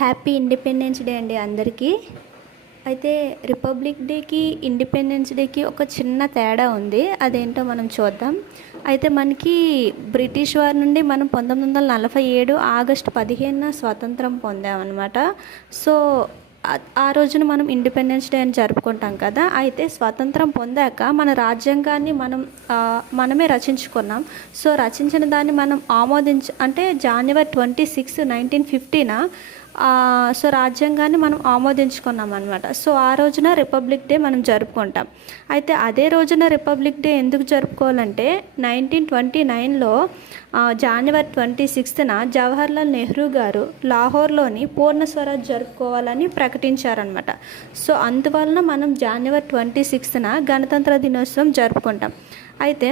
Happy independence day అండి అందరికీ. అయితే రిపబ్లిక్ డేకి ఇండిపెండెన్స్ డేకి ఒక చిన్న తేడా ఉంది. అదేంటో మనం చూద్దాం. అయితే మనకి బ్రిటిష్ వారి నుండి మనం 1947 ఆగస్టు 15న స్వతంత్రం పొందామన్నమాట. సో ఆ రోజున మనం ఇండిపెండెన్స్ డే అని జరుపుకుంటాం కదా. అయితే స్వతంత్రం పొందాక మన రాజ్యాంగాన్ని మనమే రచించుకున్నాం. సో రచించిన దాన్ని మనం అంటే జనవరి 26, 1950న సో రాజ్యాంగాన్ని మనం ఆమోదించుకున్నాం అనమాట. సో ఆ రోజున రిపబ్లిక్ డే మనం జరుపుకుంటాం. అయితే అదే రోజున రిపబ్లిక్ డే ఎందుకు జరుపుకోవాలంటే 1929లో జనవరి 26న జవహర్లాల్ నెహ్రూ గారు లాహోర్లోని పూర్ణ స్వరాజ్ జరుపుకోవాలని ప్రకటించారనమాట. సో అందువలన మనం జనవరి 26న గణతంత్ర దినోత్సవం జరుపుకుంటాం. అయితే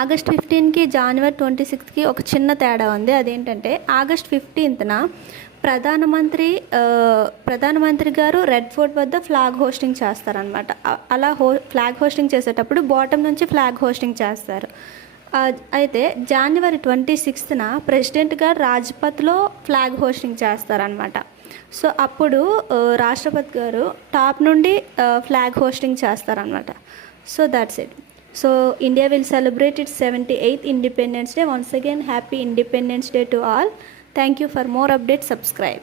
ఆగస్ట్ 15కి జనవరి 26కి ఒక చిన్న తేడా ఉంది. అదేంటంటే ఆగస్ట్ 15న ప్రధానమంత్రి గారు రెడ్ ఫోర్ట్ వద్ద ఫ్లాగ్ హోస్టింగ్ చేస్తారనమాట. అలా ఫ్లాగ్ హోస్టింగ్ చేసేటప్పుడు బాటమ్ నుంచి ఫ్లాగ్ హోస్టింగ్ చేస్తారు. అయితే జనవరి 26న ప్రెసిడెంట్ గారు రాజ్పథ్లో ఫ్లాగ్ హోస్టింగ్ చేస్తారనమాట. సో అప్పుడు రాష్ట్రపతి గారు టాప్ నుండి ఫ్లాగ్ హోస్టింగ్ చేస్తారనమాట. So that's it. So India will celebrate its 78th Independence Day. Once again, happy Independence Day to all. Thank you. For more updates, subscribe.